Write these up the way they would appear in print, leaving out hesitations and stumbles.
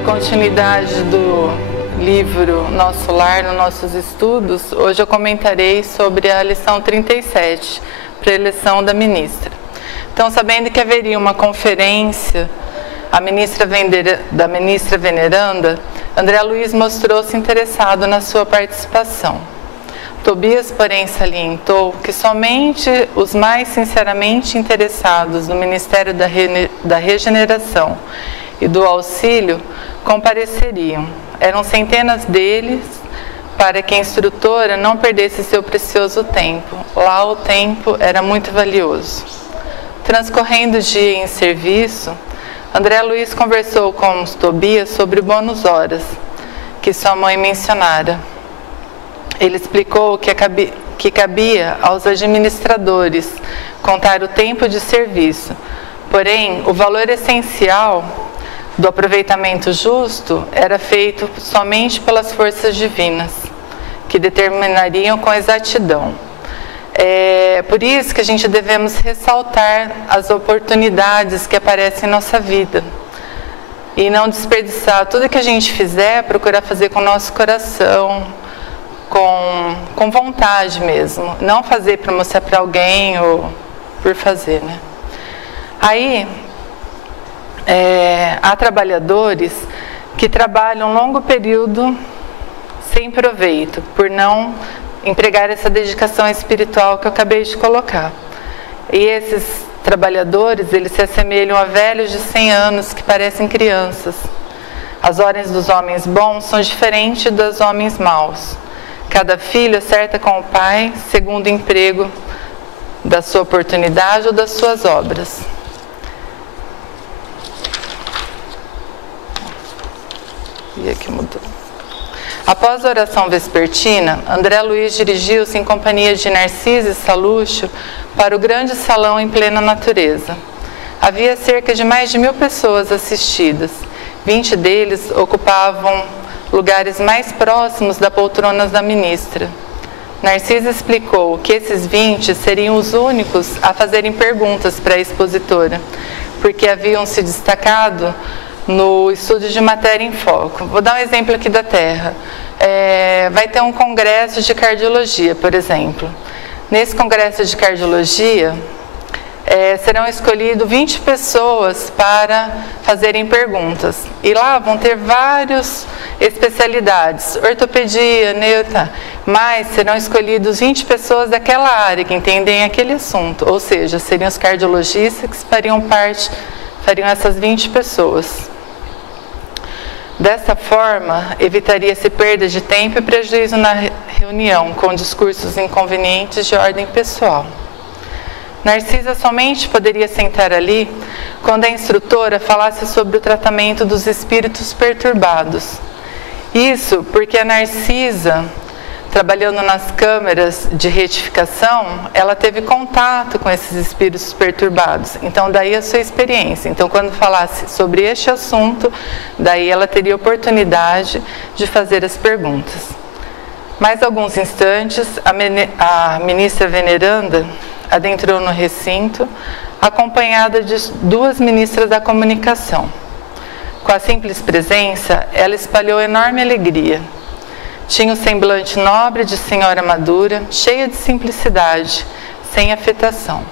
Na continuidade do livro Nosso Lar, nos nossos estudos, hoje eu comentarei sobre a lição 37, para a eleição da ministra. Então, sabendo que haveria uma conferência da ministra veneranda, André Luiz mostrou-se interessado na sua participação. Tobias, porém, salientou que somente os mais sinceramente interessados no Ministério da Regeneração e do Auxílio compareceriam. Eram centenas deles, para que a instrutora não perdesse seu precioso tempo. Lá o tempo era muito valioso. Transcorrendo o dia em serviço, André Luiz conversou com Tobias sobre o bônus horas, que sua mãe mencionara. Ele explicou que cabia aos administradores contar o tempo de serviço, porém, o valor essencial do aproveitamento justo era feito somente pelas forças divinas, que determinariam com exatidão. É por isso que a gente devemos ressaltar as oportunidades que aparecem em nossa vida e não desperdiçar tudo que a gente fizer, procurar fazer com o nosso coração, com vontade mesmo, não fazer para mostrar para alguém ou por fazer, né? Aí, há trabalhadores que trabalham um longo período sem proveito, por não empregar essa dedicação espiritual que eu acabei de colocar. E esses trabalhadores, eles se assemelham a velhos de 100 anos que parecem crianças. As ordens dos homens bons são diferentes das homens maus. Cada filho acerta com o pai segundo o emprego da sua oportunidade ou das suas obras. E aqui mudou. Após a oração vespertina, André Luiz dirigiu-se em companhia de Narciso e Salúcio para o grande salão em plena natureza. Havia cerca de mais de 1000 pessoas assistidas. 20 deles ocupavam lugares mais próximos da poltrona da ministra. Narciso explicou que esses 20 seriam os únicos a fazerem perguntas para a expositora, porque haviam se destacado no estudo de matéria em foco. Vou dar um exemplo aqui da Terra. Vai ter um congresso de cardiologia, por exemplo. Nesse congresso de cardiologia, serão escolhidas 20 pessoas para fazerem perguntas. E lá vão ter várias especialidades, ortopedia, neuro, mas serão escolhidos 20 pessoas daquela área que entendem aquele assunto. Ou seja, seriam os cardiologistas que fariam essas 20 pessoas. Dessa forma, evitaria-se perda de tempo e prejuízo na reunião, com discursos inconvenientes de ordem pessoal. Narcisa somente poderia sentar ali quando a instrutora falasse sobre o tratamento dos espíritos perturbados. Isso porque a Narcisa, trabalhando nas câmeras de retificação, ela teve contato com esses espíritos perturbados. Então, daí a sua experiência. Então, quando falasse sobre este assunto, daí ela teria oportunidade de fazer as perguntas. Mais alguns instantes, a ministra veneranda adentrou no recinto, acompanhada de 2 ministras da comunicação. Com a simples presença, ela espalhou enorme alegria. Tinha um semblante nobre de senhora madura, cheia de simplicidade, sem afetação.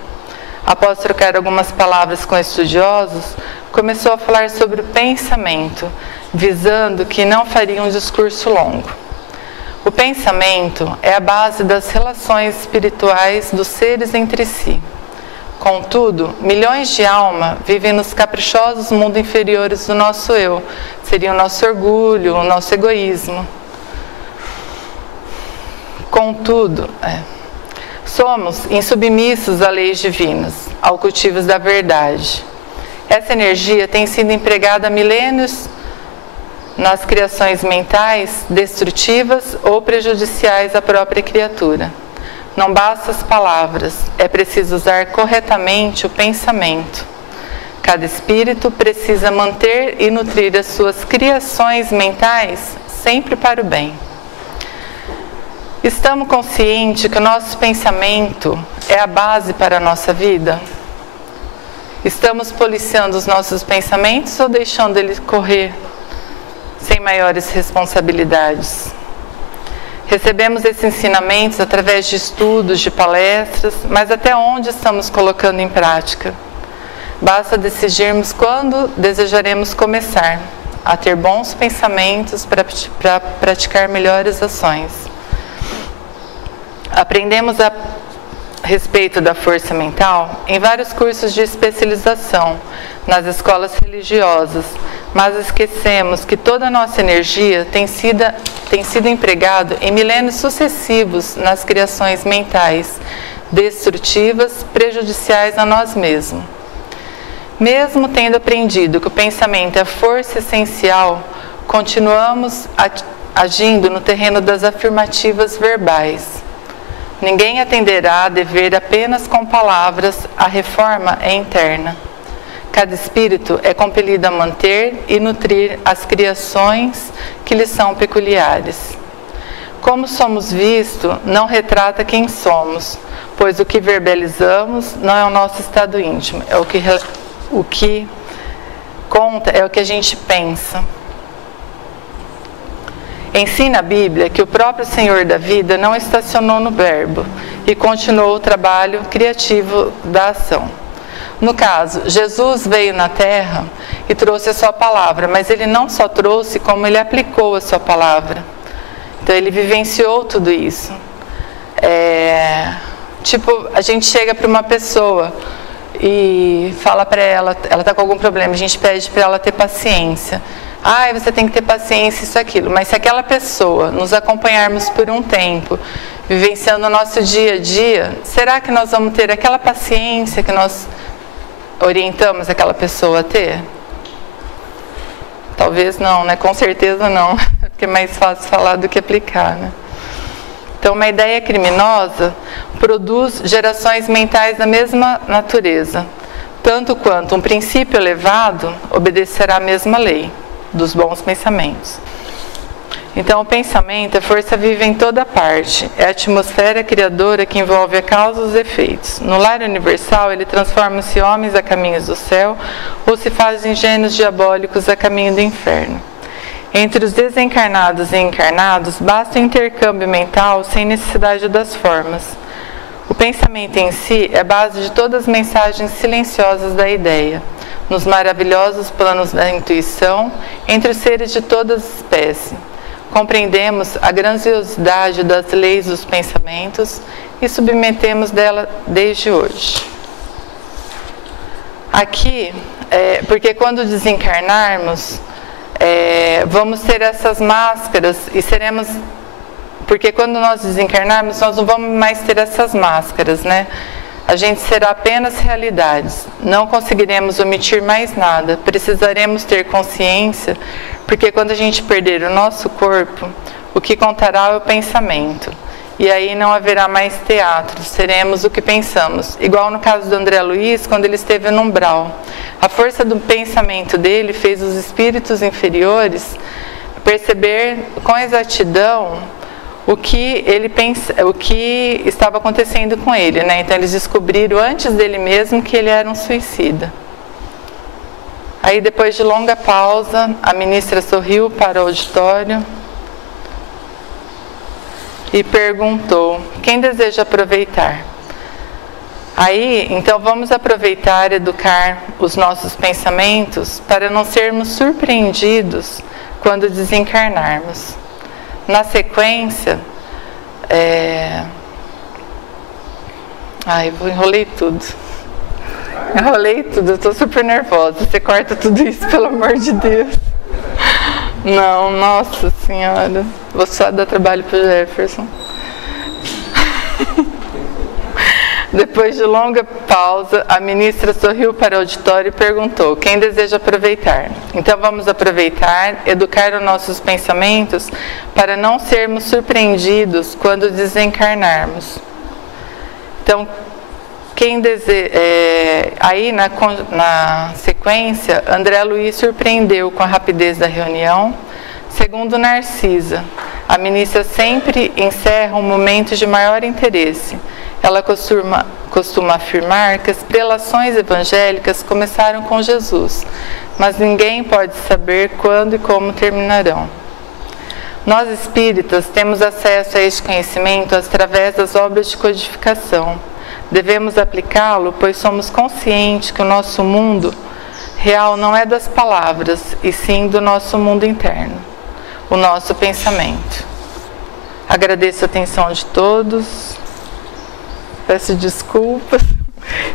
Após trocar algumas palavras com estudiosos, começou a falar sobre o pensamento, visando que não faria um discurso longo. O pensamento é a base das relações espirituais dos seres entre si. Contudo, milhões de almas vivem nos caprichosos mundos inferiores do nosso eu. Seria o nosso orgulho, o nosso egoísmo. Contudo, somos insubmissos a leis divinas, ao cultivo da verdade. Essa energia tem sido empregada há milênios nas criações mentais destrutivas ou prejudiciais à própria criatura. Não basta as palavras, é preciso usar corretamente o pensamento. Cada espírito precisa manter e nutrir as suas criações mentais sempre para o bem. Estamos conscientes que o nosso pensamento é a base para a nossa vida? Estamos policiando os nossos pensamentos ou deixando eles correr sem maiores responsabilidades. Recebemos esses ensinamentos através de estudos, de palestras, mas até onde estamos colocando em prática? Basta decidirmos quando desejaremos começar a ter bons pensamentos para praticar melhores ações. Aprendemos a respeito da força mental em vários cursos de especialização nas escolas religiosas, mas esquecemos que toda a nossa energia tem sido empregado em milênios sucessivos nas criações mentais destrutivas, prejudiciais a nós mesmos. Mesmo tendo aprendido que o pensamento é a força essencial, continuamos agindo no terreno das afirmativas verbais. Ninguém atenderá a dever apenas com palavras, a reforma é interna. Cada espírito é compelido a manter e nutrir as criações que lhe são peculiares. Como somos vistos, não retrata quem somos, pois o que verbalizamos não é o nosso estado íntimo, é o que conta é o que a gente pensa. Ensina a Bíblia que o próprio Senhor da vida não estacionou no verbo e continuou o trabalho criativo da ação. No caso, Jesus veio na terra e trouxe a sua palavra, mas ele não só trouxe, como ele aplicou a sua palavra. Então ele vivenciou tudo isso. Tipo, a gente chega para uma pessoa e fala para ela está com algum problema, a gente pede para ela ter paciência. Você tem que ter paciência, isso, aquilo. Mas se aquela pessoa nos acompanharmos por um tempo, vivenciando o nosso dia a dia, será que nós vamos ter aquela paciência que nós orientamos aquela pessoa a ter? Talvez não, né? Com certeza não, porque é mais fácil falar do que aplicar, né? Então, uma ideia criminosa produz gerações mentais da mesma natureza, tanto quanto um princípio elevado obedecerá à mesma lei dos bons pensamentos. Então, o pensamento é força viva em toda parte, é a atmosfera criadora que envolve a causa e os efeitos. No lar universal, ele transforma-se homens a caminhos do céu ou se fazem gênios diabólicos a caminho do inferno. Entre os desencarnados e encarnados, basta o intercâmbio mental sem necessidade das formas. O pensamento em si é a base de todas as mensagens silenciosas da ideia, nos maravilhosos planos da intuição, entre os seres de todas as espécies. Compreendemos a grandiosidade das leis dos pensamentos e submetemos dela desde hoje. Aqui, porque quando desencarnarmos, vamos ter essas máscaras e seremos... Porque quando nós desencarnarmos, nós não vamos mais ter essas máscaras, né? A gente será apenas realidades. Não conseguiremos omitir mais nada. Precisaremos ter consciência, porque quando a gente perder o nosso corpo, o que contará é o pensamento. E aí não haverá mais teatro, seremos o que pensamos. Igual no caso do André Luiz, quando ele esteve no umbral. A força do pensamento dele fez os espíritos inferiores perceber com exatidão o que estava acontecendo com ele, né? Então eles descobriram antes dele mesmo que ele era um suicida. Aí depois de longa pausa, a ministra sorriu para o auditório e perguntou: quem deseja aproveitar? Aí, então vamos aproveitar e educar os nossos pensamentos para não sermos surpreendidos quando desencarnarmos. Na sequência, enrolei tudo. Eu estou super nervosa. Você corta tudo isso, pelo amor de Deus. Não, nossa senhora. Vou só dar trabalho para o Jefferson. Depois de longa pausa, a ministra sorriu para o auditório e perguntou: quem deseja aproveitar? Então vamos aproveitar, educar os nossos pensamentos para não sermos surpreendidos quando desencarnarmos. Então, aí na sequência, André Luiz surpreendeu com a rapidez da reunião. Segundo Narcisa, a ministra sempre encerra um momento de maior interesse. Ela costuma afirmar que as prelações evangélicas começaram com Jesus, mas ninguém pode saber quando e como terminarão. Nós espíritas temos acesso a este conhecimento através das obras de codificação. Devemos aplicá-lo, pois somos conscientes que o nosso mundo real não é das palavras, e sim do nosso mundo interno, o nosso pensamento. Agradeço a atenção de todos, peço desculpas,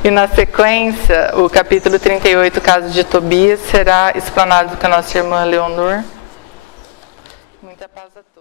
e na sequência, o capítulo 38, caso de Tobias, será explanado com a nossa irmã Leonor. Muita paz a todos.